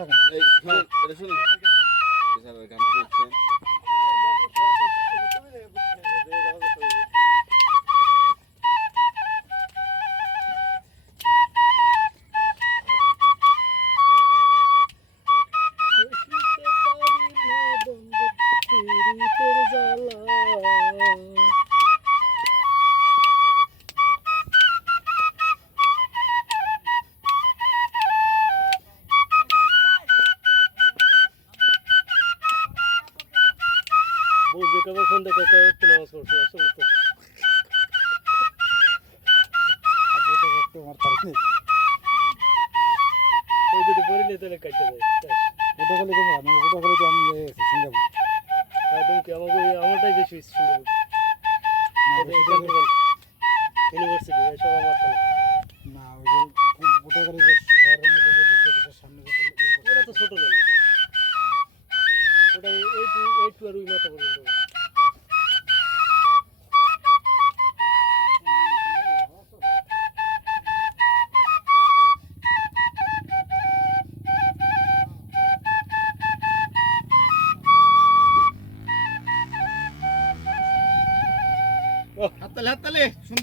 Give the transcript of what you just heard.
থাকেন। এই বেচারার গান কবে ফোন দেখো কবে নামাজ পড়ছো আসলে তো আপনি তো একটু আমার তারিখ ওই যদি পড়িলে তাহলে কাটতে যায় ওটা কেমন আমি ওটা গেলে তো আমি ইয়ে গেছি সিঙ্গাপুর একদম কি আমাকে আমারটাই বেশি না ইউনিভার্সিটি এসব আমার না ওই ওটা ওটা এইট এইট টু আর ওই হাততালে হাততালে সুন্দর।